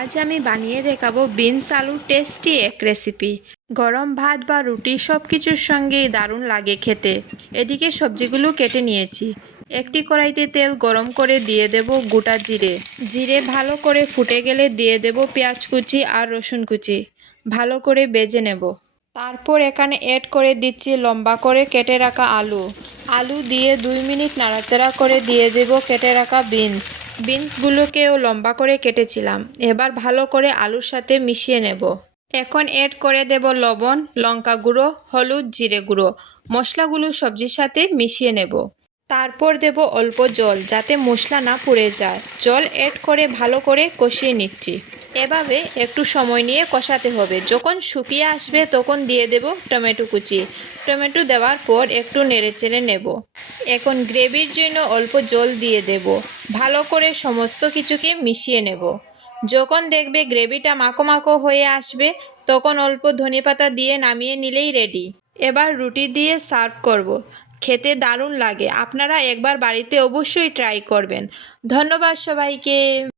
আজ আমি বানিয়ে দেখাবো বিনস আলু টেস্টি এক রেসিপি গরম ভাত বা রুটি সব কিছুর সঙ্গেই দারুণ লাগে খেতে। এদিকে সবজিগুলো কেটে নিয়েছি। একটি কড়াইতে তেল গরম করে দিয়ে দেব গোটা জিরে। জিরে ভালো করে ফুটে গেলে দিয়ে দেব পেঁয়াজ কুচি আর রসুন কুচি। ভালো করে বেজে নেব। তারপর এখানে অ্যাড করে দিচ্ছি লম্বা করে কেটে রাখা আলু। আলু দিয়ে দুই মিনিট নাড়াচাড়া করে দিয়ে দেব কেটে রাখা বিনস। বিনসগুলোকেও লম্বা করে কেটেছিলাম। এবার ভালো করে আলুর সাথে মিশিয়ে নেব। এখন অ্যাড করে দেব লবণ, লঙ্কা গুঁড়ো, হলুদ, জিরে গুঁড়ো। মশলাগুলো সবজির সাথে মিশিয়ে নেব। তারপর দেব অল্প জল যাতে মশলা না পুড়ে যায়। জল অ্যাড করে ভালো করে কষিয়ে নিচ্ছি। এভাবে একটু সময় নিয়ে কষাতে হবে। যখন শুকিয়ে আসবে তখন দিয়ে দেব টমেটো কুচি। টমেটো দেওয়ার পর একটু নেড়ে চেড়ে নেব। এখন গ্রেভির জন্য অল্প জল দিয়ে দেব। ভালো করে সমস্ত কিছুকে মিশিয়ে নেব। যখন দেখবে গ্রেভিটা মাখো মাখো হয়ে আসবে, তখন অল্প ধনেপাতা দিয়ে নামিয়ে নিলেই রেডি। এবার রুটি দিয়ে সার্ভ করব। খেতে দারুণ লাগে। আপনারা একবার বাড়িতে অবশ্যই ট্রাই করবেন। ধন্যবাদ সবাইকে।